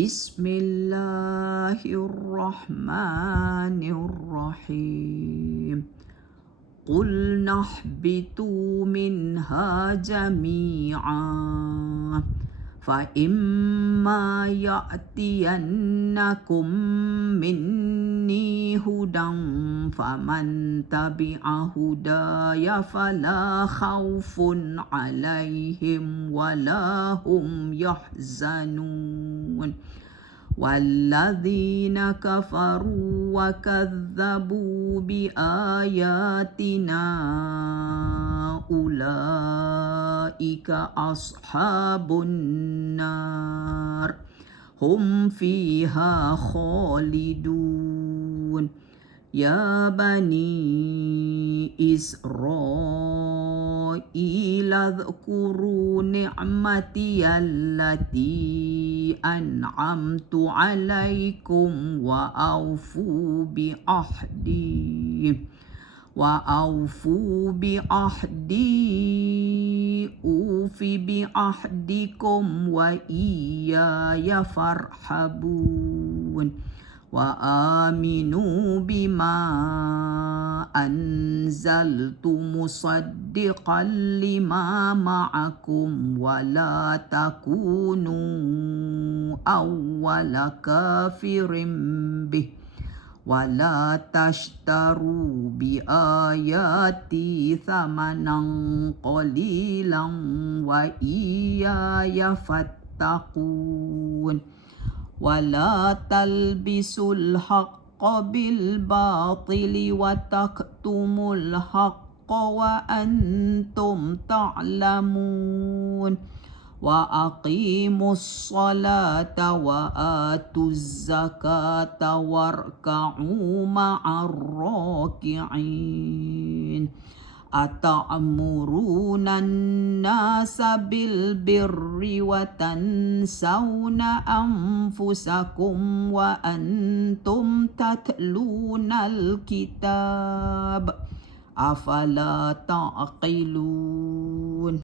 بسم الله الرحمن الرحيم قل اهبطوا منها جميعا فإما يأتينكم مني هدى فمن تبع هداي فلا خوف عليهم ولا هم يحزنون والذين كفروا وكذبوا بآياتنا أولئك أصحاب النار هم فيها خالدون يا بني إسرائيل اذكروا نعمتي التي أنعمت عليكم وأوفوا بعهدي أوف بعهدكم وإياي فارحبون وآمنوا بما أنزلت مصدقا لما معكم ولا تكونوا أول كافر به ولا تشتروا بآياتي ثمنا قليلا وإياي فاتقون ولا تلبسوا الحق بالباطل وتكتموا الحق وأنتم تعلمون وأقيموا الصلاة وآتوا الزكاة واركعوا مع الراكعين أتأمرون الناس بالبر وتنسون أنفسكم وأنتم تتلون الكتاب أفلا تعقلون